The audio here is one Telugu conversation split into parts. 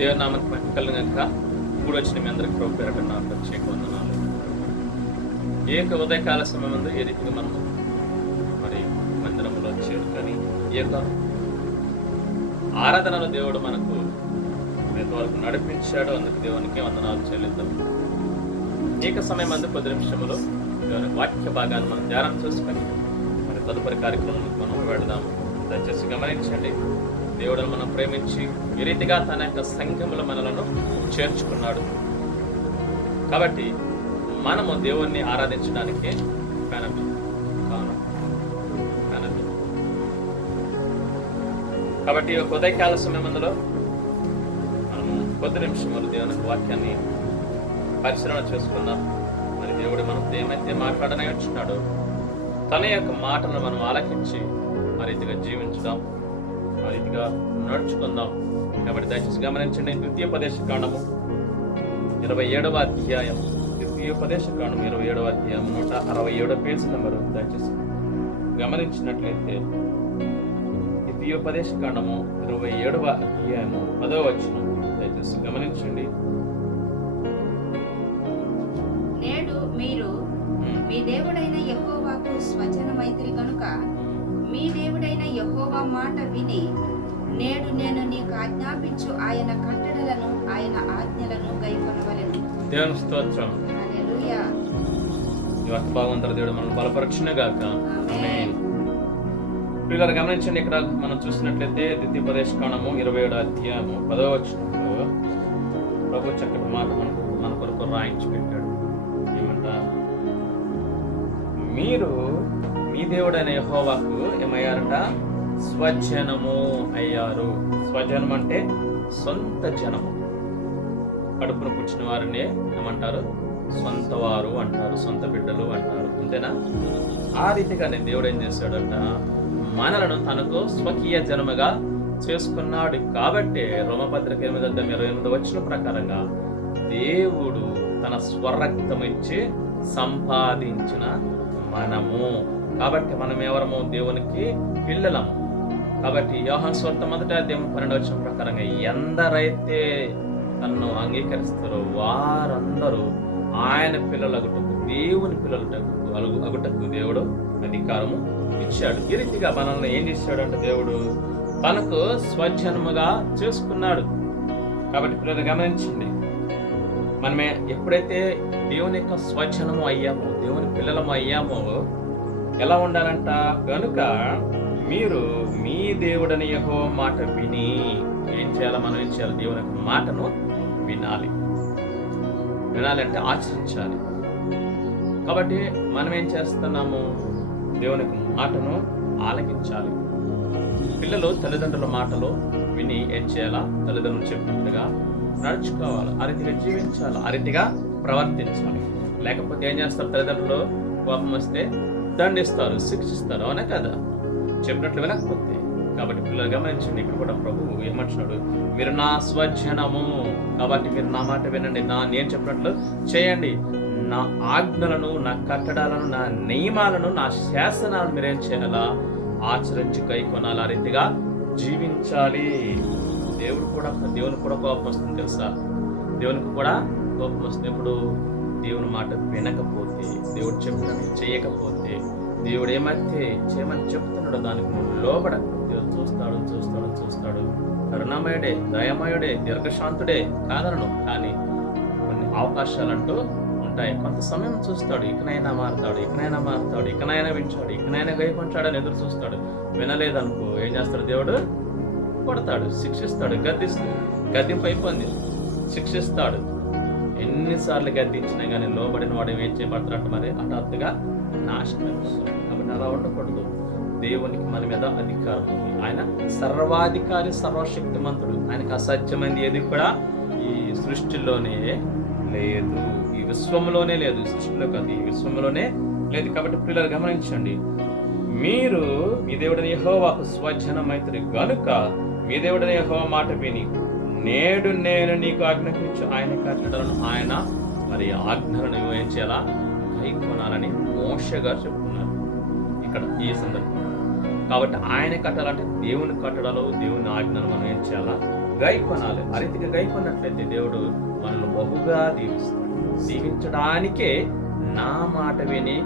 దేవుని నామకు మహిమ కలుగును గాక. ఇప్పుడు వచ్చిన మీ అందరికి ప్రభు పేరట నా ప్రత్యేక వందనాలు. ఈ యొక్క ఉదయకాల సమయమందు ఏ రీతిగా మనం మరి మందిరంలో చేరుకొని ఈ యొక్క ఆరాధనలో దేవుడు మనకు ఎంతవరకు నడిపించాడో అందుకు దేవునికి వందనాలు చెల్లిద్దాం. ఏక సమయం అందు 10 నిమిషములు దేవుని వాక్య భాగాన్ని మనం ధ్యానం చేసుకొని మరి తదుపరి కార్యక్రమానికి మనం వెళదాము. దయచేసి గమనించండి, దేవుడు మనం ప్రేమించి ఈ రీతిగా తన యొక్క సంఘములో మనలను చేర్చుకున్నాడు. కాబట్టి మనము దేవుణ్ణి ఆరాధించడానికి కారణం. కాబట్టి ఒక ఉదయకాల సమయమందులో మనము 10 నిమిషములు దేవుని వాక్యాన్ని పరిశీలన చేసుకుందాం. మరి దేవుడు మనం ఏమైతే మాట్లాడనొచ్చున్నాడో తన యొక్క మాటలను మనం ఆలకించి ఆ రీతిగా జీవించుదాం, ఆ రీతిగా నడుచుకుందాం. కాబట్టి దయచేసి గమనించండి, ద్వితీయోపదేశకాండము 27వ అధ్యాయం 27వ అధ్యాయం 167 పేజీ నెంబరు దయచేసి గమనించినట్లయితే ద్వితీయోపదేశకాండము 27వ అధ్యాయము 10వ వచనం దయచేసి గమనించండి. నేడు మీరు మీ దేవుడైన యెహోవాకు స్వజనమైతిరి కనుక మీ దేవుడైన యెహోవా మాట విని నేడు నేను నీకు ఆజ్ఞాపించు ఆయన కట్టడలను ఆయన ఆజ్ఞలను గైకొనవలెను. దేవుని స్తోత్రం. హల్లెలూయా. ఈ వాక్య భాగవంతుడు దేవుడు మనం బలపరచును గాక. ఆమేన్. ప్రియులారా గమనించండి, ఇక్కడ మనం చూసినట్లయితే ద్వితీయోపదేశకాండము 27వ అధ్యాయము 10వ వచనంలో ప్రభు చక్కటి మాట మన కొరకు రాయించి పెట్టాడు. ఏమంట? మీరు మీ దేవుడైన యెహోవాకు ఏమయ్యారట? స్వజనము అయ్యారు. స్వజనం అంటే సొంత జనము. కడుపును పుచ్చిన వారిని ఏమంటారు? సొంత వారు అంటారు, సొంత బిడ్డలు అంటారు. అంతేనా? ఆ రీతిగానే దేవుడు ఏం చేశాడంట? మనలను తనకు స్వకీయ జనముగా చేసుకున్నాడు. కాబట్టి రోమపత్రిక 8:28 వచనం ప్రకారంగా దేవుడు తన స్వరక్తం ఇచ్చి సంపాదించిన మనము. కాబట్టి మనం ఎవరము? దేవునికి పిల్లలము. కాబట్టి యోహాను సువార్త 1వ అధ్యాయం 12వ వచనం ప్రకారంగా ఎందరైతే తనను అంగీకరిస్తారో వారందరూ ఆయన పిల్లలగుటకు, దేవుని అగుటకు దేవుడు అధికారము ఇచ్చాడు. ఈ రీతిగా మనల్ని ఏం చేశాడు అంటే దేవుడు తనకు స్వజనముగా చేసుకున్నాడు. కాబట్టి పిల్లలు గమనించండి, మనమే ఎప్పుడైతే దేవుని యొక్క స్వజనము అయ్యామో, దేవుని పిల్లలము అయ్యామో ఎలా ఉండాలంట? కనుక మీరు మీ దేవుడని యెహోవా మాట విని ఏం చేయాలి? మనం ఏం చేయాలి? దేవుని యొక్క మాటను వినాలి. వినాలంటే ఆచరించాలి. కాబట్టి మనం ఏం చేస్తున్నాము? దేవుని యొక్క మాటను ఆలకించాలి. పిల్లలు తల్లిదండ్రుల మాటలు విని ఏం చేయాలా? తల్లిదండ్రులు చెప్పినట్టుగా నడుచుకోవాలి, ఆ రీతిగా జీవించాలి, ఆ రీతిగా ప్రవర్తించాలి. లేకపోతే ఏం చేస్తారు? తల్లిదండ్రులు కోపం వస్తే దండిస్తారు, శిక్షిస్తారు. అవునా కదా? చెప్పినట్లు వినకపోతే. కాబట్టి పిల్లలు గమనించండి, ఇక్కడ కూడా ప్రభువు ఏమంటున్నాడు? మీరు నా స్వజనము, కాబట్టి మీరు నా మాట వినండి, నేను చెప్పినట్లు చేయండి. నా ఆజ్ఞలను, నా కట్టడాలను, నా నియమాలను, నా శాసనాలను మీరేం చేయాలా? ఆచరించి కైకొనాలి, ఆ రీతిగా జీవించాలి. దేవునికి కూడా కోపం వస్తుంది తెలుసా? దేవునికి కూడా కోపం వస్తుంది. ఎప్పుడు? దేవుని మాట వినకపోతే, దేవుడు చెప్పినట్టు చేయకపోతే, దేవుడు ఏమైతే చేయమని చెప్తున్నాడో దానికి నువ్వు లోబడకపోతే దేవుడు చూస్తాడు. కరుణామయుడే, దయామయుడే, దీర్ఘశాంతుడే కాదనను, కానీ కొన్ని అవకాశాలంటూ ఉంటాయి. కొంత సమయం చూస్తాడు, ఇకనైనా మారుతాడు, ఇకనైనా వింటాడు, ఇకనైనా గైకొంటాడని ఎదురు చూస్తాడు. వినలేదనుకో ఏం చేస్తాడు? దేవుడు కొడతాడు, శిక్షిస్తాడు, గద్దింపు అయిపోయింది, శిక్షిస్తాడు. ఎన్నిసార్లు గద్దించినా కానీ లోబడిన వాడు ఏం చేయబడతాడంట? మరి హఠాత్తుగా నాశనం అయిపోతాడు. కాబట్టి అలా ఉండకూడదు. దేవునికి మన మీద అధికారం ఉంది. ఆయన సర్వాధికారి, సర్వశక్తిమంతుడు. ఆయనకు అసాధ్యమైనది ఏది కూడా ఈ సృష్టిలోనే లేదు, ఈ విశ్వంలోనే లేదు. సృష్టిలో కాదు, ఈ విశ్వంలోనే లేదు. కాబట్టి పిల్లలు గమనించండి, మీరు మీ దేవుడైన యెహోవాకు స్వజనమైతిరి గనుక మీ దేవుడైన యెహోవా మాట విని నేడు నేను నీకు ఆజ్ఞాపించు ఆయన కట్టడలను, ఆయన మరి ఆజ్ఞలను ఏం చేయాలా? కైకొనాలని మోషే గారు చెప్తున్నారు ఇక్కడ ఈ సందర్భంలో. కాబట్టి ఆయన కట్టాలంటే దేవుని కట్టడాలు, దేవుని ఆజ్ఞలు మనం ఏం చేయాలా? గైకొనాలి. ఆ రీతిగా గైకొన్నట్లయితే దేవుడు మనల్ని బహుగా దీవిస్తాడు. దీవించడానికే నా మాట విని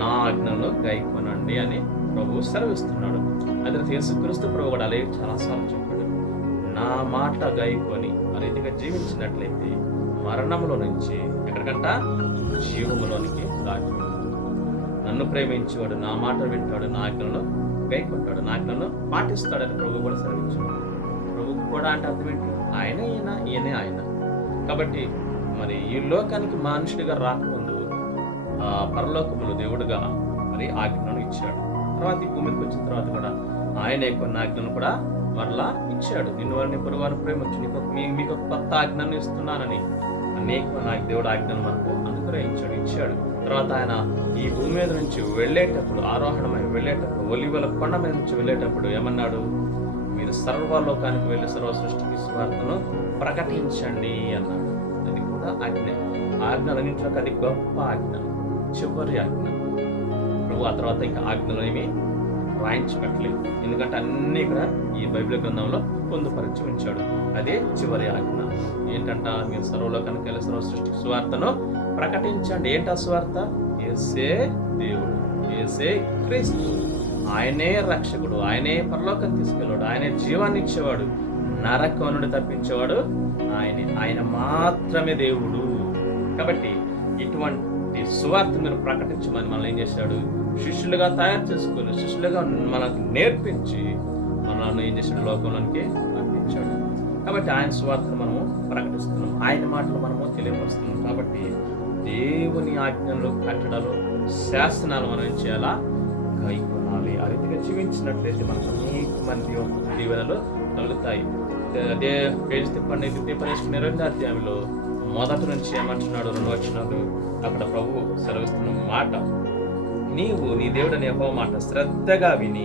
నా ఆజ్ఞలను గైకొనండి అని ప్రభువు సెలవిస్తున్నాడు. అదే యేసుక్రీస్తు ప్రభు కూడా అలాగే చాలాసార్లు చెప్పాడు, నా మాట గైకొని ఆ రీతిగా జీవించినట్లయితే మరణంలో నుంచి ఎక్కడికంట జీవములోనికి దాటి నన్ను ప్రేమించేవాడు నా మాట వింటాడు, నా ఆజ్ఞలను గైకొంటాడు, నా ఆజ్ఞలను పాటిస్తాడని ప్రభు కూడా సెలవించాడు. ప్రభు కూడా అంటే అర్థం ఏంటి? ఆయన ఈయనే ఆయన. కాబట్టి మరి ఈ లోకానికి మనుషుడిగా రాకముందు పరలోకములు దేవుడుగా మరి ఆజ్ఞలను ఇచ్చాడు. తర్వాత ఈ భూమికి వచ్చిన తర్వాత కూడా ఆయనే కొన్ని ఆజ్ఞలను కూడా మరలా ఇచ్చాడు. నిన్ను వారిని పొరుగువారు ప్రేమించు, మీకు ఒక కొత్త ఆజ్ఞను ఇస్తున్నానని అనేక నాకు దేవుడు ఆజ్ఞను మనకు అనుగ్రహించాడు, ఇచ్చాడు. తర్వాత ఆయన ఈ భూమి మీద నుంచి వెళ్ళేటప్పుడు, ఆరోహణమై వెళ్ళేటప్పుడు, ఒలివల కొండ మీద నుంచి వెళ్ళేటప్పుడు ఏమన్నాడు? మీరు సర్వలోకానికి వెళ్ళి సర్వ సృష్టికి సువార్తను ప్రకటించండి అన్నాడు. అది కూడా ఆజ్ఞ. ఆజ్ఞలన్నింటిలోకి అది గొప్ప ఆజ్ఞ, చివరి ఆజ్ఞ. ప్రభు ఆ తర్వాత ఇంకా ఆజ్ఞలు ఏమి రాయించి పెట్టలేదు, ఎందుకంటే అన్నీ కూడా ఈ బైబిల్ గ్రంథంలో పొందుపరిచి ఉంచాడు. అదే చివరి ఆజ్ఞ. ఏంటంట? మీరు సర్వలోకానికి వెళ్ళి సర్వ సృష్టికి సువార్తను ప్రకటించండి. ఏంటా సువార్త? యేసే దేవుడు, యేసే క్రీస్తు, ఆయనే రక్షకుడు, ఆయనే పరలోకం తీసుకెళ్ళాడు, ఆయనే జీవాన్ని ఇచ్చేవాడు, నరకం నుండి తప్పించేవాడు ఆయనే, ఆయన మాత్రమే దేవుడు. కాబట్టి ఇటువంటి సువార్త మీరు ప్రకటించమని మనల్ని ఏం చేశాడు? శిష్యులుగా తయారు చేసుకుని, శిష్యులుగా మనకు నేర్పించి మనల్ని ఏం చేశాడు? లోకంలోనికి పంపించాడు. కాబట్టి ఆయన సువార్తను మనము ప్రకటిస్తున్నాం, ఆయన మాటలు మనము తెలియపరుస్తున్నాం. కాబట్టి దేవుని ఆజ్ఞలు, కట్టడాలు, శాసనాలు మనం ఏం చేయాలా? గైకొనాలి. ఆ రీతిగా జీవించినట్లయితే మనకు అనేక మంది దీవెనలు కలుగుతాయి. అదే పేజీ తిప్పండి, 2వ అధ్యాయంలో మొదటి నుంచి ఏమంటున్నాడు? 2 వచనాలు అక్కడ ప్రభువు సెలవిస్తున్న మాట, నీవు నీ దేవుడని యెహోవా మాట శ్రద్ధగా విని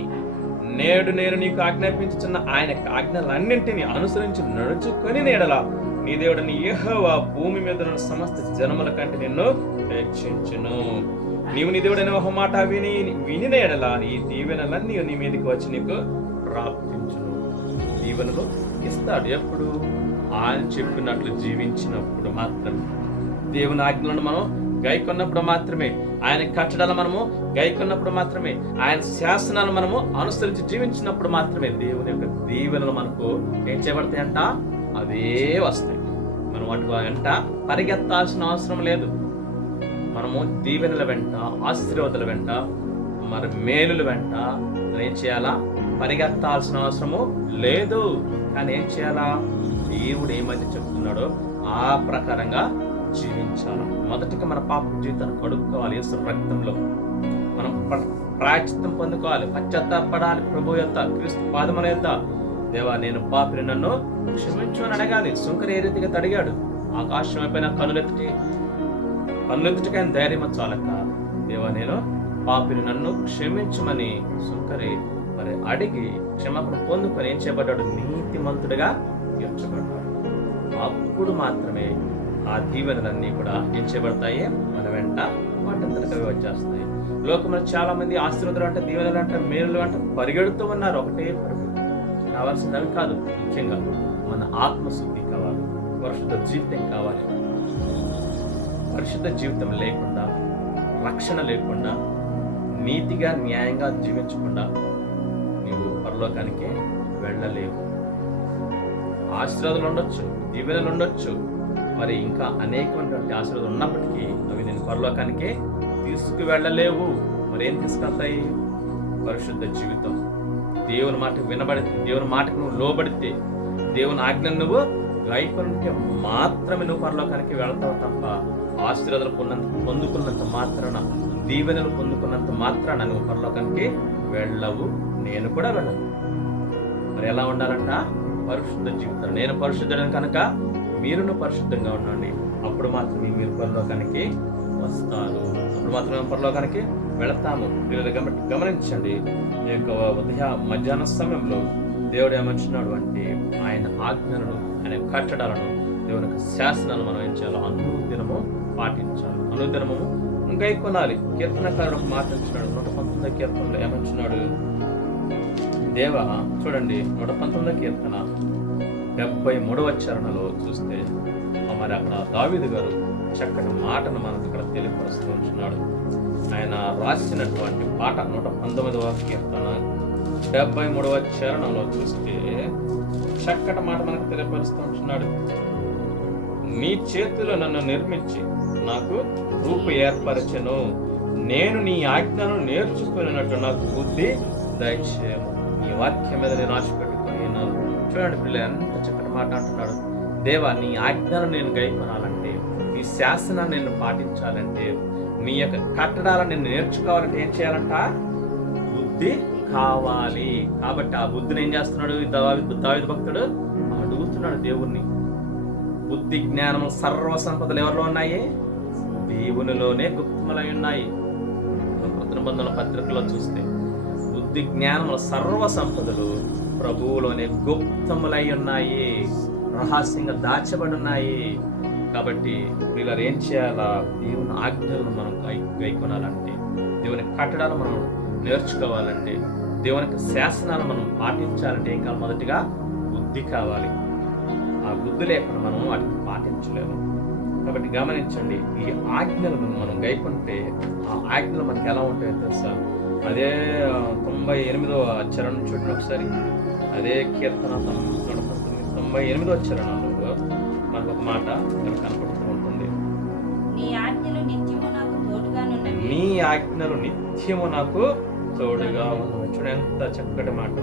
నేడు నేను నీకు ఆజ్ఞాపించుచున్న ఆయన ఆజ్ఞలన్నింటినీ అనుసరించి నడుచుకొని నేడలా నీ దేవుడని యెహోవా భూమి మీద ఉన్న సమస్త జనముల కంటే నిన్ను హెచ్చించును. నీవు నీ దేవుడని యెహోవా మాట విని నేడలా ఈ దీవెనలన్నీ నీ మీదకి వచ్చి నీకు ప్రాప్తించును. దీవెనలు ఇస్తాడు ఎప్పుడు? ఆయన చెప్పినట్లు జీవించినప్పుడు మాత్రమే. దేవుని ఆజ్ఞలను మనం గైకొన్నప్పుడు మాత్రమే, ఆయన కట్టడాలు మనము గైకొన్నప్పుడు మాత్రమే, ఆయన శాసనాలు మనము అనుసరించి జీవించినప్పుడు మాత్రమే దేవుని యొక్క దీవెనలు మనకు ఏం చేయబడతాయంట? అవే వస్తాయి. మనం వాటి వెంట పరిగెత్తాల్సిన అవసరం లేదు. మనము దీవెనల వెంట, ఆశీర్వాదాల వెంట, మరి మేలుల వెంట ఏం చేయాలా? పరిగెత్తాల్సిన అవసరము లేదు. కానీ ఏం చేయాలా? దేవుడు ఏమైతే చెప్తున్నాడో ఆ ప్రకారంగా జీవించాలి. మొదటిగా మన పాప జీవితాన్ని కడుక్కోవాలి. యేసు రక్తంలో మనం ప్రాయశ్చిత్తం పొందుకోవాలి, పశ్చాత్తాపడాలి. ప్రభు యొక్క క్రీస్తు పాదముల యొక్క, దేవా నేను పాపిని, నన్ను క్షమించు అని అడగాలి. సుంకరి ఏ రీతిగా అడిగాడు? ఆకాశం అయిపోయిన కన్నులెత్తుటికి ఆయన ధైర్యం చాలక, దేవా నేను పాపిని, నన్ను క్షమించమని సుంకరి మరి అడిగి క్షమాపణ పొందుకొని ఏం చేయబడ్డాడు? నీతిమంతుడిగా తీర్చబడ్డాడు. అప్పుడు మాత్రమే ఆ దీవెనలన్నీ కూడా ఏం చేయబడతాయి? మన వెంట వాటంతటికవి వచ్చేస్తాయి. లోకంలో చాలా మంది ఆశీర్వాదాలు అంటే, దీవెనలు అంటే, మేలులు అంటే పరిగెడుతూ ఉన్నారు. ఒకటే కావాల్సినవి కాదు. ముఖ్యంగా మన ఆత్మశుద్ధి కావాలి, పరిశుద్ధ జీవితం కావాలి. పరిశుద్ధ జీవితం లేకుండా, రక్షణ లేకుండా, నీతిగా న్యాయంగా జీవించకుండా నీవు పరలోకానికి వెళ్ళలేవు. ఆశీర్వాదాలు ఉండొచ్చు, దీవెనలు ఉండొచ్చు, మరి ఇంకా అనేకమైనటువంటి ఆశీర్వాదాలు ఉన్నప్పటికీ అవి నేను పరలోకానికి తీసుకువెళ్ళలేవు. మరి ఏం తీసుకెళ్తాయి? పరిశుద్ధ జీవితం, దేవుని మాట వినబడితే, దేవుని మాటకు నువ్వు లోబడితే, దేవుని ఆజ్ఞను నువ్వు గైకొంటే మాత్రమే నువ్వు పరలోకానికి వెళతావు తప్ప ఆశీర్వాదాలు పొందుకున్నంత మాత్రాన, దీవెనలు పొందుకున్నంత మాత్రాన నువ్వు పరలోకానికి వెళ్ళవు. నేను కూడా వెళ్ళను. మరి ఎలా ఉండాలంట? పరిశుద్ధ జీవితం. నేను పరిశుద్ధుడని కనుక మీరును పరిశుద్ధంగా ఉండండి. అప్పుడు మాత్రమే మీరు పరలోకానికి వస్తారు, అప్పుడు మాత్రమే పరలోకానికి వెళతాము. గమనించండి, ఈ యొక్క మధ్యాహ్న సమయంలో దేవుడు ఏమంటున్నాడు అంటే, ఆయన ఆజ్ఞలను, ఆయన కట్టడాలను, దేవుని యొక్క శాసనాలు మనం ఏం చేయాలో అనుదినము పాటించాలి, అనుదినము గైకొనాలి. కీర్తనకారుడు ఒక మాట అంటున్నాడు 119వ కీర్తనలో ఏమంటున్నాడు? దేవా చూడండి, 119వ కీర్తన 73వ చరణంలో చూస్తే మరి అక్కడ దావీదు గారు చక్కటి మాటను మనకు ఇక్కడ తెలియపరుస్తూ ఉంటున్నాడు. ఆయన రాసినటువంటి పాట 119వ కీర్తన 73వ చరణంలో చూస్తే చక్కటి మాట మనకు తెలియపరుస్తూ ఉంటున్నాడు. నీ చేతిలో నన్ను నిర్మించి నాకు రూపు ఏర్పరచెను, నేను నీ ఆజ్ఞను నేర్చుకున్నట్టు నాకు బుద్ధి దయచేయము. నీ వాక్యం మీద నేను ఆశ పెట్టుకుని ఉన్నాను. చూడండి పిల్లలు, ఎంత చక్కటి మాట అంటున్నాడు. దేవా, నీ ఆజ్ఞను నేను గైకొనాలంటే, నీ శాసనాన్ని నేను పాటించాలంటే, నీ యొక్క కట్టడాలను నేను నేర్చుకోవాలంటే ఏం చేయాలంట? బుద్ధి కావాలి. కాబట్టి ఆ బుద్ధిని ఏం చేస్తున్నాడు దావీదు భక్తుడు? అడుగుతున్నాడు దేవుణ్ణి. బుద్ధి జ్ఞానము సర్వ సంపదలు ఎవరిలో ఉన్నాయి? దేవునిలోనే గుప్తములై ఉన్నాయి. కొత్త నిబంధన పత్రికలో చూస్తే బుద్ధి జ్ఞానముల సర్వ సంపదలు ప్రభువులోనే గుప్తములై ఉన్నాయి, రహస్యంగా దాచబడి ఉన్నాయి. కాబట్టి వీళ్ళు ఏం చేయాలా? దేవుని ఆజ్ఞలను మనం గైకొనాలంటే, దేవుని కట్టడాలు మనం నేర్చుకోవాలంటే, దేవునికి శాసనాలు మనం పాటించాలంటే ఏం కావాలి? మొదటిగా బుద్ధి కావాలి. ఆ బుద్ధి లేకుండా మనం వాటిని పాటించలేము. కాబట్టి గమనించండి, ఈ ఆజ్ఞలను మనం గైకుంటే ఆ ఆజ్ఞలు మనకి ఎలా ఉంటాయో తెలుసా? అదే 98వ చరణం చూడండి ఒకసారి. అదే కీర్తన 98వ చరణంలో మనకు ఒక మాట కనపడుతూ ఉంటుంది. నీ ఆజ్ఞలు నిత్యము నాకు తోడుగానున్నవి. నీ ఆజ్ఞలు నిత్యము నాకు తోడుగా ఉన్నవి. చూడ ఎంత చక్కటి మాట.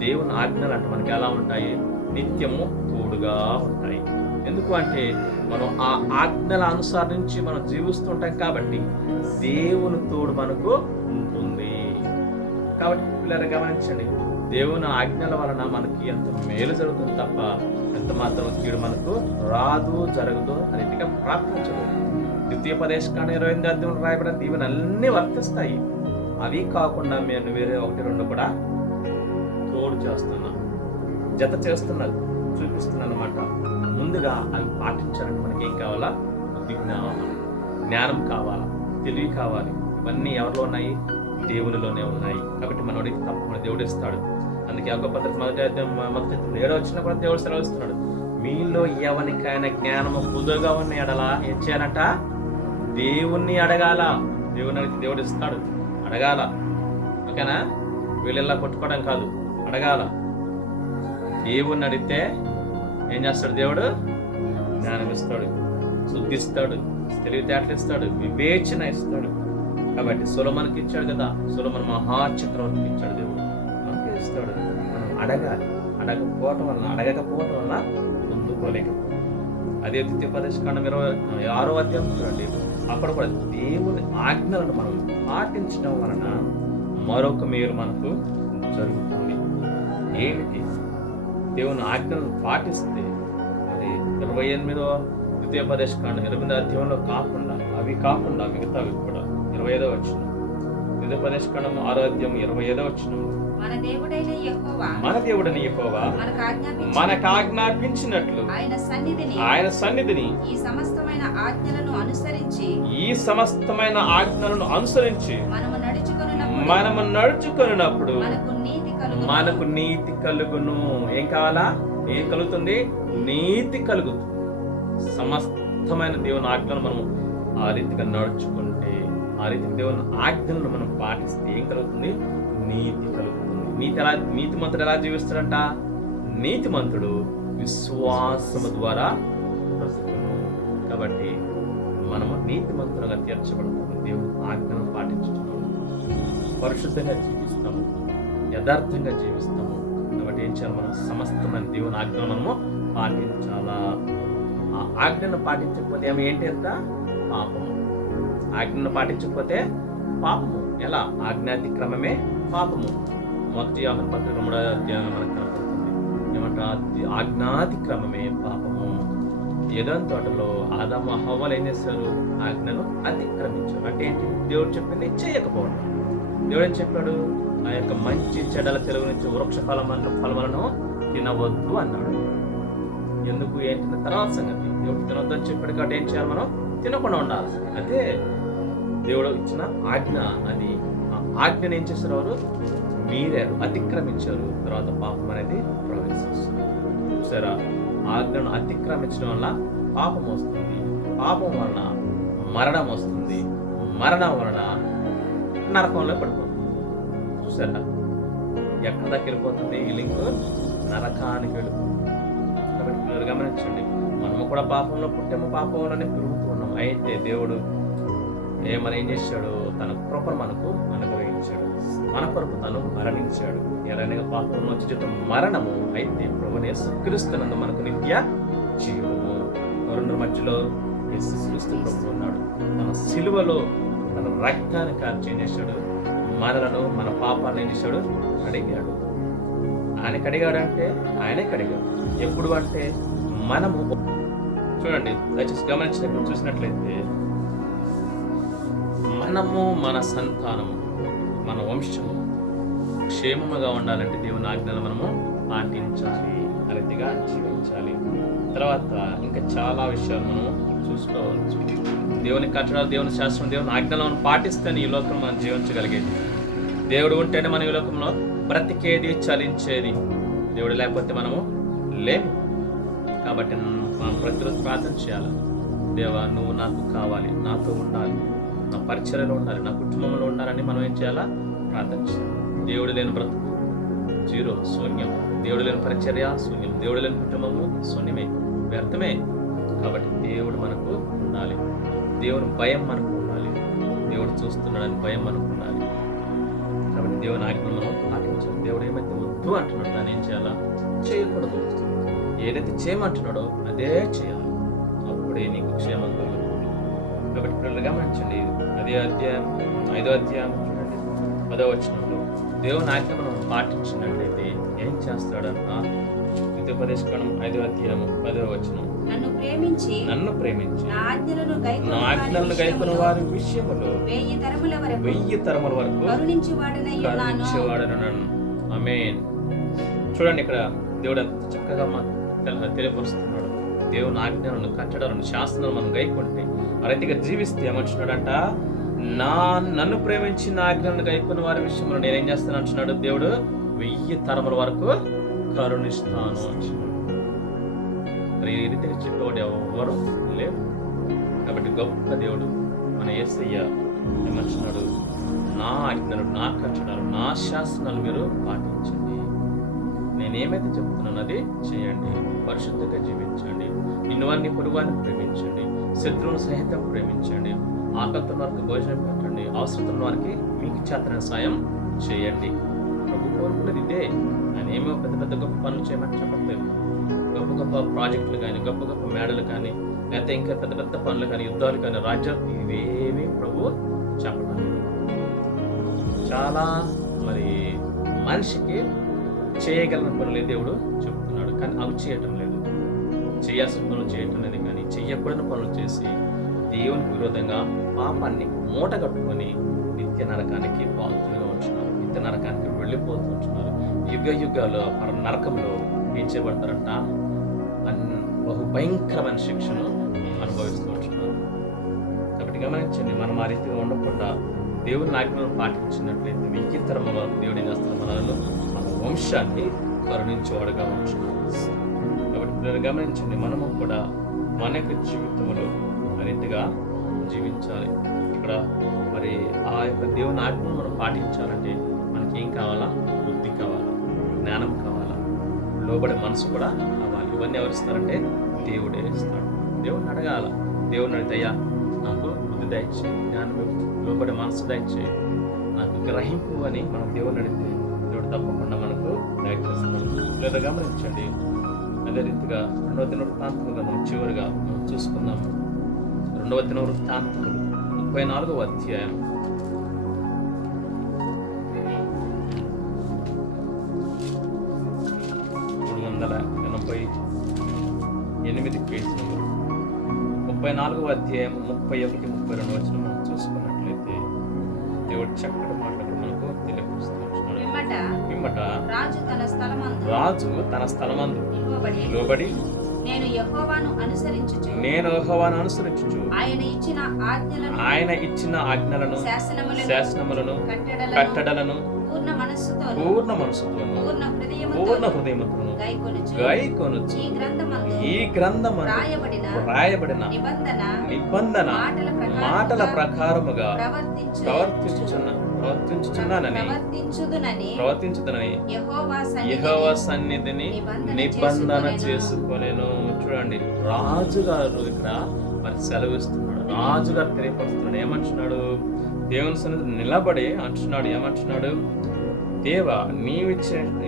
దేవుని ఆజ్ఞలు అంటే మనకి ఎలా ఉంటాయి? నిత్యము తోడుగా ఉంటాయి. ఎందుకు అంటే మనం ఆ ఆజ్ఞల అనుసరించి మనం జీవిస్తుంటాం కాబట్టి దేవుని తోడు మనకు ఉంటుంది. కాబట్టి పిల్లలు గమనించండి, దేవుని ఆజ్ఞల వలన మనకి ఎంత మేలు జరుగుతుంది తప్ప ఎంత మాత్రం కీడు మనకు రాదు, జరగదు, అన్నిటిగా ప్రార్థించదు. ద్వితీయోపదేశకాండ 28వ అధ్యాయంలో రాయబడిన దీవెన అన్నీ వర్తిస్తాయి. అవి కాకుండా మేము వేరే 1-2 కూడా తోడు చేస్తున్నాం, జత చేస్తున్నారు, చూపిస్తున్నాను అనమాట. ముందుగా అవి పాటించాలంటే మనకి ఏం కావాలా? బుద్ధి జ్ఞానం కావాలా, తెలివి కావాలి. ఇవన్నీ ఎవరిలో ఉన్నాయి? దేవునిలోనే ఉన్నాయి. కాబట్టి మనం అడిగితే తప్పకుండా దేవుడు ఇస్తాడు. అందుకే ఆ గొప్ప మొదటి 7వ వచ్చిన కూడా దేవుడు సెలవిస్తున్నాడు. మీలో ఎవరికైనా జ్ఞానము బుద్ధగా ఉన్న ఎడలా ఏం చేయాలంట? దేవుణ్ణి అడగాల. దేవుని అడిగితే దేవుడు ఇస్తాడు. అడగాల, ఓకేనా? వీళ్ళెల్లా కొట్టుకోవడం కాదు, అడగాల. దేవుణ్ణి అడిగితే ఏం చేస్తాడు? దేవుడు జ్ఞానం ఇస్తాడు, శుద్ధిస్తాడు, తెలివితేటలు ఇస్తాడు, వివేచన ఇస్తాడు. కాబట్టి సొలొమోనుకి ఇచ్చాడు కదా, సొలొమోను మహాచక్రవర్తికి ఇచ్చాడు దేవుడు, మనకి ఇస్తాడు. మనం అడగాలి. అడగకపోవటం వలన పొందుకోలేకపోతాం. అదే ద్వితీయోపదేశకాండ 26వ అధ్యాయం చూడండి. అప్పుడు కూడా దేవుని ఆజ్ఞలను మనం పాటించడం వలన మరొక మేలు మనకు జరుగుతుంది. ఏమిటి? దేవుని ఆజ్ఞలను పాటిస్తే మరి 28వ ద్వితీయోపదేశకాండ 28వ అధ్యాయంలో అవి కాకుండా మిగతావి కూడా 25వ వచనం, ద్వితీయోపదేశకాండం 6వ అధ్యాయం 25వ వచనం, మన దేవుడైన యెహోవా మనకు ఆజ్ఞాపించినట్లు ఆయన సన్నిధిని ఈ సమస్తమైన ఆజ్ఞలను అనుసరించి మనము నడుచుకొనున్నప్పుడు మనకు నీతి కలుగును. ఏం కావాలా? ఏం కలుగుతుంది? నీతి కలుగుతుంది. సమస్తమైన దేవుని ఆజ్ఞలను మనం ఆ రీతిగా నడుచుకుంటే, ఆ రీతిగా దేవుని ఆజ్ఞలను మనం పాటిస్తే ఏం కలుగుతుంది? నీతి కలుగుతుంది. నీతిమంతుడు ఎలా జీవిస్తాడంట? నీతిమంతుడు విశ్వాసము ద్వారా బ్రతుకును. కాబట్టి మనము నీతిమంతులుగా తీర్చబడతాము. దేవుని ఆజ్ఞలను పాటించుతున్నాము, పరిశుద్ధంగా జీవిస్తాము, యథార్థంగా జీవిస్తాము. కాబట్టి ఏం చేయాలి? మనం సమస్తమైన దేవుని ఆజ్ఞలు మనము పాటించాలా. ఆ ఆజ్ఞను పాటించకపోతే ఆమె ఏంటి? ఎంత పాపము. ఆజ్ఞను పాటించకపోతే పాపము. ఎలా? ఆజ్ఞాతిక్రమమే పాపము. 1 యోహాను పత్రిక 3వ అధ్యాయంలో మనకు కనపడుతుంది. ఏమంటా? ఆజ్ఞాతిక్రమమే పాపము. ఏదైనా తోటలో ఆదాము హవ్వలు ఏం చేశారు? ఆజ్ఞను అతిక్రమించారు. అంటే ఏంటి? దేవుడు చెప్పింది చేయకపోవడం. దేవుడు ఏం చెప్పాడు? ఆ యొక్క మంచి చెడ్డల తెలుగు నుంచి వృక్ష ఫలములను తినవద్దు అన్నాడు. ఎందుకు? ఏంటి? తర్వాత సంగతి. దేవుడు తినవద్దు అని చెప్పాడు కాబట్టి ఏం చేయాలి? మనం తినకుండా ఉండాలి. అదే దేవుడు ఇచ్చిన ఆజ్ఞ. అది ఆజ్ఞను ఏం చేశారు? వారు మీరారు, అతిక్రమించారు. తర్వాత పాపం అనేది ప్రవేశిస్తుంది. చూసారా, ఆజ్ఞను అతిక్రమించడం వల్ల పాపం వస్తుంది, పాపం వలన మరణం వస్తుంది, మరణం వలన నరకంలో పడిపోతుంది. చూసారా ఎక్కడ దాకా వెళ్ళిపోతుంది ఈ లింక్? నరకానికి వెళ్ళిపోతుంది. కాబట్టి పిల్లలు గమనించండి, మనము కూడా పాపంలో పుట్టాము, పాపంలోనే పెరుగుతూ ఉన్నాం. అయితే దేవుడు ఏం చేశాడు? తన కృపను మనకు అనుగ్రహించాడు, మన కొరకు తను మరణించాడు. ఎలాగైనా పాపంలో వచ్చి జీవితం మరణము, అయితే ప్రభువుని యేసుక్రీస్తునందు మనకు నిత్య జీవము. రెండు మధ్యలో యేసుక్రీస్తు ప్రభు ఉన్నాడు. తన సిలువలో తన రక్తాన్ని కార్చి ఏం చేశాడు? మనలను, మన పాపాలను ఏం చేశాడు? కడిగాడు. ఆయన కడిగాడు అంటే ఆయనే కడిగాడు. ఎప్పుడు అంటే మనము, చూడండి దయచేసి గమనించినప్పుడు చూసినట్లయితే, మనము, మన సంతానము, మన వంశము క్షేమముగా ఉండాలంటే దేవుని ఆజ్ఞలు మనము పాటించాలి, ఆ రీతిగా జీవించాలి. తర్వాత ఇంకా చాలా విషయాలు మనం చూసుకోవచ్చు. దేవుని కట్టడాలు, దేవుని శాస్త్రం, దేవుని ఆజ్ఞలను పాటిస్తేనే ఈ లోకం మనం జీవించగలిగేది. దేవుడు ఉంటేనే మనం ఈ లోకంలో బ్రతికేది, చలించేది. దేవుడు లేకపోతే మనము లేము. కాబట్టి మనం ప్రతిరోజు ప్రార్థన చేయాలి. దేవా, నువ్వు నాకు కావాలి, నాతో ఉండాలి, నా పరిచర్యలో ఉండాలి, నా కుటుంబంలో ఉండాలని మనం ఏం చేయాలా? ప్రార్థన చేయాలి. దేవుడు లేని బ్రతుకు జీరో, శూన్యం. దేవుడు లేని పరిచర్య శూన్యం. దేవుడు లేని కుటుంబము శూన్యమే, వ్యర్థమే. కాబట్టి దేవుడు మనకు ఉండాలి, దేవుని భయం మనకు ఉండాలి, దేవుడు చూస్తున్నాడని భయం మనకు ఉండాలి. కాబట్టి దేవుని ఆజ్ఞను మనం పాటించాలి. దేవుడు ఏమైతే వద్దు అంటున్నాడో దాన్ని ఏం చేయాలా? చేయకూడదు. ఏదైతే చేయమంటున్నాడో అదే చేయాలి, అప్పుడే నీకు క్షేమం కలుగుతుంది. కాబట్టి పిల్లలు గమనించండి, 5వ అధ్యాయం చూడండి, 10వ వచనంలో దేవుని ఆజ్ఞ మనం పాటించినట్లయితే ఏం చేస్తాడంట? ద్వితీయోపదేశకాండం 5వ అధ్యాయం 10వ వచనం, నన్ను ప్రేమించి నా ఆజ్ఞలను ఆజ్ఞలను గైకొన్న వారి విషయములో 1000 తరముల వరకు కరుణించేవాడనై ఉన్నాను. ఆమేన్. చూడండి, ఇక్కడ దేవుడు ఎంత చక్కగా తెలియపరుస్తున్నాడు. దేవుని ఆజ్ఞలను, కట్టడాలను, శాస్త్రాలను మనం గైకొంటే, ఆ రీతిగా జీవిస్తే ఏమంటున్నాడంట? నన్ను ప్రేమించి నా ఆజ్ఞలను గైకొన్న వారి విషయంలో నేనేం చేస్తాను అంటున్నాడు దేవుడు? 1000 తరముల వరకు కరుణిస్తాను అంటున్నాడు. మరి ఈ రీతిగా చెప్పేవాడు ఎవరు లేరు. కాబట్టి గొప్ప దేవుడు మన యేసయ్య ఏమంటున్నాడు? నా ఆజ్ఞలు, నా కట్టడాలు, నా శాసనాలు మీరు పాటించండి. నేనేమైతే చెప్తున్నాను అది చేయండి, పరిశుద్ధంగా జీవించండి, నిన్నువారిని పొరుగువారిని ప్రేమించండి, శత్రువును సహితం ప్రేమించండి, ఆకలితో వారికి భోజనం పెట్టండి, అవసరం వారికి మీకు చేతన సాయం చేయండి. ప్రభు కోరుకున్నది ఇదే. ఆయన ఏమో పెద్ద పెద్ద గొప్ప పనులు చేయమని చెప్పట్లేదు. గొప్ప గొప్ప ప్రాజెక్టులు కానీ, గొప్ప గొప్ప మేడలు కానీ, లేకపోతే ఇంకా పెద్ద పెద్ద పనులు కానీ, యుద్ధాలు కానీ, రాజ్యం, ఇవేమీ ప్రభు చెప్పడం లేదు. చాలా మరి మనిషికి చేయగలిగిన పనులే దేవుడు చెప్తున్నాడు, కానీ అవి చేయటం లేదు. చేయాల్సిన పనులు చేయటం లేదు, కానీ చెయ్యకూడని పనులు చేసి దేవునికి విరోధంగా పాపాన్ని మూట కట్టుకొని నిత్య నరకానికి పాత్రలుగా ఉంటున్నారు, నిత్య నరకానికి వెళ్ళిపోతూ ఉంటున్నారు. యుగ యుగాలు నరకంలో ఏం చేయబడతారంట? బహు భయంకరమైన శిక్షను అనుభవిస్తూ ఉంటున్నారు. కాబట్టి గమనించండి, మనం ఆ రీతిగా ఉండకుండా దేవుని ఆజ్ఞలను పాటించినట్లయితే 1000 తరముల వరకు దేవుడు ఏం చేస్తారు? మనలో, మన వంశాన్ని కరుణించేవాడుగా ఉంటున్నారు. కాబట్టి మీరు గమనించండి, మనము కూడా మన యొక్క జీవితంలో ఆ రీతిగా జీవించాలి. ఇక్కడ మరి ఆ యొక్క దేవుని ఆజ్ఞను మనం పాటించాలంటే మనకి ఏం కావాలా? బుద్ధి కావాలా, జ్ఞానం కావాలా, లోబడే మనసు కూడా కావాలి. ఇవన్నీ ఎవరు ఇస్తారంటే దేవుడే ఇస్తాడు. దేవుడిని అడగాల. దేవుడిని అడిగితే, అయ్యా నాకు బుద్ధి దయచేయి, జ్ఞానం, లోబడే మనసు దయచేయి, నాకు గ్రహింపు అని మనం దేవుడిని అడిగితే దేవుడు తప్పకుండా మనకు దయచేస్తాడు. లేదా గమనించండి, అదే రీతిగా 2వ దినవృత్తాంతములు మనం చివరిగా మనం చూసుకుందాము. 2వ దినవృత్తాంతములు 34వ అధ్యాయం 388 పేజీ నెంబర్ 34వ అధ్యాయం 31, 32 వచనం మనం చూసుకున్నట్లయితే దేవుడు చక్కటి మాటలు మనకు తెలియపరుస్తున్నాడు. పిమ్మట రాజు తన స్థలమందు లోబడి నేను యెహోవాను అనుసరించుచు ఆయన ఇచ్చిన ఆజ్ఞలను శాసనములను కట్టడలను పూర్ణ మనస్సుతోను పూర్ణ మనసుతోను పూర్ణ పూర్ణ హృదయముతోను హృదయముతోను గైకొనుచు గైకొనుచు ఈ గ్రంథమందు రాయబడిన నిబంధన మాటల ప్రకారముగా ప్రవర్తించుచున్నానని యెహోవా సన్నిధిని నిబంధన చేసుకొనెను. చూడండి, రాజుగారు ఇక్కడ మరి సెలవిస్తున్నాడు. రాజుగారు తెలియపరుస్తున్నాడు. ఏమంటున్నాడు? దేవుని సన్నిధిని నిలబడి అంటున్నాడు. ఏమంటున్నాడు? దేవా,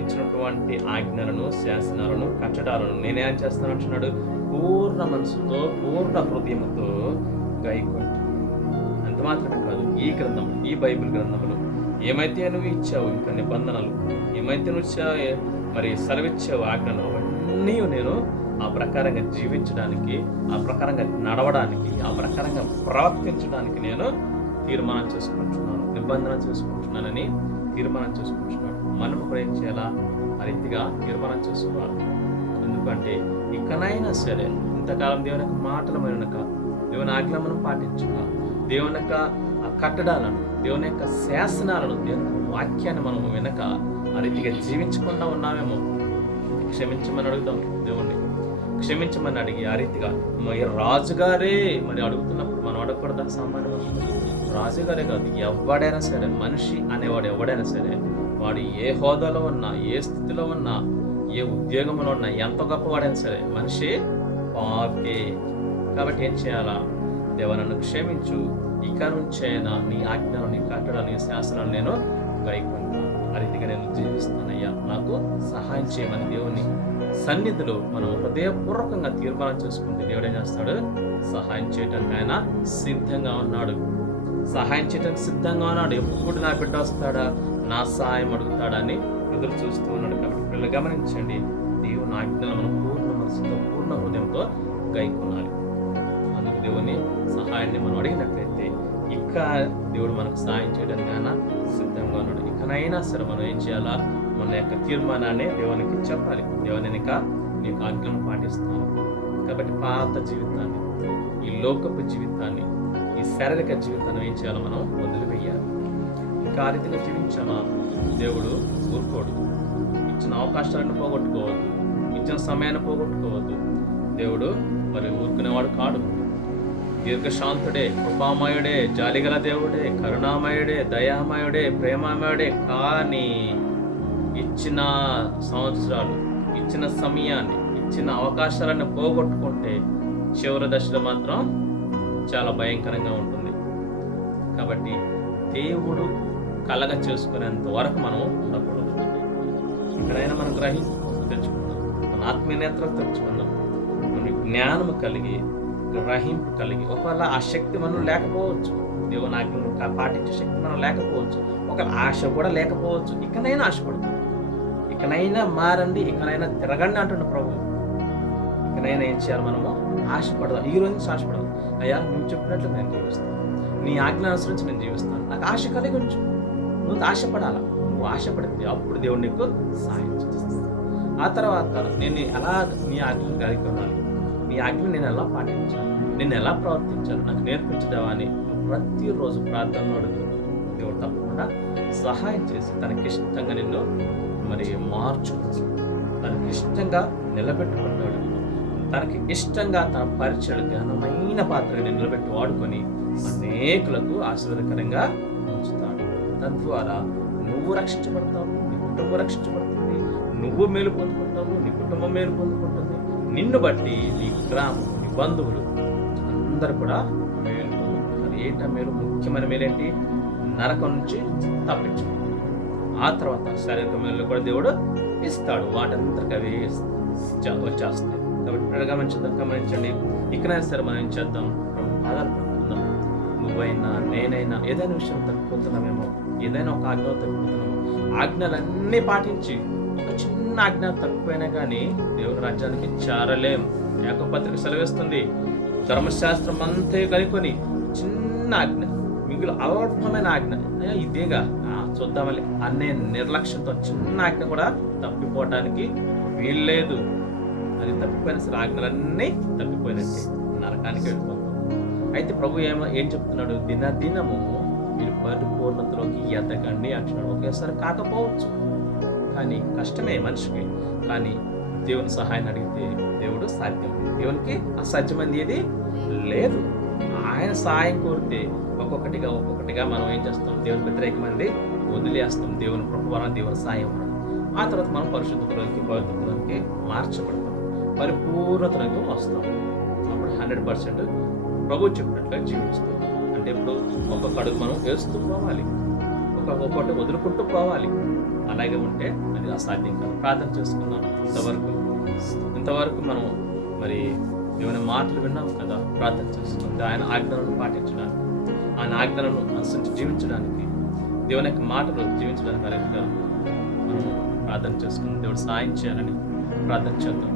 ఇచ్చినటువంటి ఆజ్ఞలను, శాసనాలను, కట్టడాలను నేనేం చేస్తాను అంటున్నాడు. పూర్ణ మనసుతో పూర్ణ హృదయముతో గైకొంటాను. అంత మాత్రమే కాదు, ఈ గ్రంథం, ఈ బైబిల్ గ్రంథములు ఏమైతే నువ్వు ఇచ్చావు, ఇంకా నిబంధనలు ఏమైతే నువ్వు మరి సెలవిచ్చావు, ఆజ్ఞలు, అవన్నీ నేను ఆ ప్రకారంగా జీవించడానికి, ఆ ప్రకారంగా నడవడానికి, ఆ ప్రకారంగా ప్రవర్తించడానికి నేను తీర్మానం చేసుకుంటున్నాను, నిబంధన చేసుకుంటున్నానని తీర్మానం చేసుకుంటున్నాడు. మనం కూడా ఏం చేయాలా? ఆ రీతిగా తీర్మానం చేసుకోవాలి. ఎందుకంటే ఇకనైనా సరే, ఇంతకాలం దేవుని యొక్క మాటలు వినక, దేవుని ఆజ్ఞ మనం పాటించక, దేవుని యొక్క కట్టడాలను, దేవుని యొక్క శాసనాలను, దేవుని యొక్క వాక్యాన్ని మనం వినక ఆ రీతిగా జీవించకుండా ఉన్నామేమో. క్షమించమని అడుగుదాం దేవుణ్ణి. క్షమించమని అడిగి ఆ రీతిగా మరి రాజుగారే మరి అడుగుతున్నప్పుడు మనం అడగకూడదా? సామాన్య రాజుగారే కాదు, ఎవడైనా సరే, మనిషి అనేవాడు ఎవడైనా సరే, వాడు ఏ హోదాలో ఉన్నా, ఏ స్థితిలో ఉన్నా, ఏ ఉద్యోగంలో ఉన్నా, ఎంత గొప్పవాడైనా సరే, మనిషి పాపే. కాబట్టి ఏం చేయాలా? దేవా, నన్ను క్షమించు, ఇక నుంచైనా నీ ఆజ్ఞలు, నీ కట్టడాలు, నీ శాసనాలు నేను గైకొంటాను, ఆ రీతిగా నేను జీవిస్తానయ్యా, నాకు సహాయం చేయమని దేవుని సన్నిధిలో మనం హృదయపూర్వకంగా తీర్మానం చేసుకుంటే దేవుడు ఏం చేస్తాడు? సహాయం చేయడానికి ఆయన సిద్ధంగా ఉన్నాడు. సహాయం చేయడానికి సిద్ధంగా ఉన్నాడు. ఎప్పుడు నా బిడ్డ వస్తాడా, నా సహాయం అడుగుతాడా అని ఎదురు చూస్తూ ఉన్నాడు. కాబట్టి పిల్లలు గమనించండి, దేవుని ఆజ్ఞలు మనం పూర్ణ మనసుతో పూర్ణ హృదయంతో గైకొనాలి. అందుకు దేవుని సహాయాన్ని మనం అడిగినట్లయితే ఇక దేవుడు మనకు సహాయం చేయడానికి ఆయన సిద్ధంగా ఉన్నాడు. ఇకనైనా సరే మనం ఏం చేయాలా? మన యొక్క తీర్మానాన్ని దేవునికి చెప్పాలి. దేవుని ఇక నీకు ఆజ్ఞలను పాటిస్తాను. కాబట్టి పాత జీవితాన్ని, ఈ లోకపు జీవితాన్ని, ఈ శారీరక జీవితాన్ని ఏం చేయాలో మనం వదిలివేయాలి. ఇంకా ఆ రీతిగా జీవించామా దేవుడు ఊరుకోడు. ఇచ్చిన అవకాశాలను పోగొట్టుకోవద్దు, ఇచ్చిన సమయాన్ని పోగొట్టుకోవద్దు. దేవుడు మరి ఊరుకునేవాడు కాడు. దీర్ఘశాంతుడే, కృపామయుడే, జాలిగల దేవుడే, కరుణామయుడే, దయామయుడే, ప్రేమామయుడే. కానీ ఇచ్చిన సంవత్సరాలు, ఇచ్చిన సమయాన్ని, ఇచ్చిన అవకాశాలను పోగొట్టుకుంటే చివరి దశలో మాత్రం చాలా భయంకరంగా ఉంటుంది. కాబట్టి దేవుడు కలగ చేసుకునేంత వరకు మనం ఉండకూడదు. ఇక్కడైనా మనం తెచ్చుకుందాం, మన ఆత్మీయ నేత్రం తెచ్చుకుందాం, మన జ్ఞానము కలిగి, గ్రహింపు కలిగి. ఒకవేళ ఆ శక్తి మనం లేకపోవచ్చు, దేవుని ఆజ్ఞను పాటించే శక్తి మనం లేకపోవచ్చు, ఒక ఆశ కూడా లేకపోవచ్చు. ఇకనైనా ఆశపడతాం, ఇకనైనా మారండి, ఇకనైనా తిరగండి అంటున్న ప్రభు. ఇకనైనా ఏం చేయాలి? మనము ఆశపడదాం. ఈ రోజు నుంచి ఆశపడదాం. అయ్యా, నువ్వు చెప్పినట్లు నేను జీవిస్తాను, నీ ఆజ్ఞ అనుసరించి నేను జీవిస్తాను, నాకు ఆశ కలిగి ఉంచు. నువ్వు ఆశపడాలా. నువ్వు ఆశపడితే అప్పుడు దేవుడు నీకు సహాయం చేస్తాడు. ఆ తర్వాత నేను ఎలా నీ ఆజ్ఞను కలిగి ఉండాలి, నీ ఆజ్ఞను నేను ఎలా పాటించాలి, నేను ఎలా ప్రవర్తించాలి, నాకు నేర్పించదేవా అని ప్రతిరోజు ప్రార్థనలో అడుగు. దేవుడు తప్పకుండా సహాయం చేసి తనకిష్టంగా నిన్ను మరి మార్చుకోవచ్చు, తనకి ఇష్టంగా నిలబెట్టుకుంటాడు. తనకి ఇష్టంగా తన పరిచయలు ఘనమైన పాత్రగా నిలబెట్టి వాడుకొని అనేకులకు ఆశీర్వాదకరంగా ఉంచుతాడు. తద్వారా నువ్వు రక్షించబడతావు, నీ కుటుంబం రక్షించబడుతుంది, నువ్వు మేలు పొందుకుంటావు, నీ కుటుంబం మేలు పొందుకుంటుంది. నిన్ను బట్టి నీ గ్రామం, నీ బంధువులు అందరూ కూడా మేలు పొందుకుంటారు. ఏంటో మేలు? ముఖ్యమైన మేలేంటి? నరకం నుంచి తప్పించు. ఆ తర్వాత శారీరక మేలు కూడా దేవుడు ఇస్తాడు. వాటంతరికి అవి వచ్చేస్తాయి. కాబట్టి గమనించండి. ఇకనైనా సరే మనం ఏం చేద్దాం? ఆధారపడుతున్నాం. నువ్వైనా, నేనైనా ఏదైనా విషయం తప్పిపోతున్నామేమో, ఏదైనా ఒక ఆజ్ఞ తప్పిపోతున్నామో, ఆజ్ఞలన్నీ పాటించి ఒక చిన్న ఆజ్ఞ తప్పిపోయినా కానీ దేవుని రాజ్యానికి చేరలేం. యాకోబు పత్రిక సెలవిస్తుంది, ధర్మశాస్త్రం అంతే కనుకొని చిన్న ఆజ్ఞ, మిగులు అల్పమైన ఆజ్ఞ, ఇదేగా చూద్దామని అనే నిర్లక్ష్యంతో చిన్న ఆజ్ఞ కూడా తప్పిపోవటానికి వీల్లేదు. అది తప్పిపోయిన సరే ఆజ్ఞలన్నీ తప్పిపోయినట్టే, నరకానికి వెళ్ళిపోతాం. అయితే ప్రభు ఏం చెప్తున్నాడు? దినదినము మీరు పరిపూర్ణతలోకి ఎదగండి అంటున్నాడు. ఒకేసారి కాకపోవచ్చు, కానీ కష్టమే మనిషికి. కానీ దేవుని సహాయాన్ని అడిగితే దేవుడు సాధ్యం. దేవునికి అసాధ్యమైనది ఏది లేదు. ఆయన సహాయం కోరితే ఒక్కొక్కటిగా మనం ఏం చేస్తాం? దేవుని వ్యతిరేకమైనది వదిలేస్తాం. దేవుని కృప వలన, దేవుని సహాయం వలన. ఆ తర్వాత మనం పరిశుద్ధతలోకి, పవిత్రతలోకి మార్చబడతాం, పరిపూర్ణతలోకి వస్తాం. అప్పుడు 100% ప్రభు చెప్పినట్లుగా జీవిస్తాం. అంటే ఇప్పుడు ఒక్కొక్క అడుగు మనం వేస్తూ పోవాలి, ఒక్కొక్కటి వదులుకుంటూ పోవాలి. అలాగే ఉంటే అది అసాధ్యం కాదు. ప్రార్థన చేసుకుందాం. ఇంతవరకు మనం మరి దేవుని మాటలు విన్నాం కదా. ప్రార్థన చేసుకుంటే ఆయన ఆజ్ఞలను పాటించడానికి, ఆయన ఆజ్ఞలను అనుసరించి జీవించడానికి, దేవుని యొక్క మాటలు జీవించడానికి మనం ప్రార్థన చేసుకుని దేవుడు సాయం చేయాలని ప్రార్థన చేద్దాం.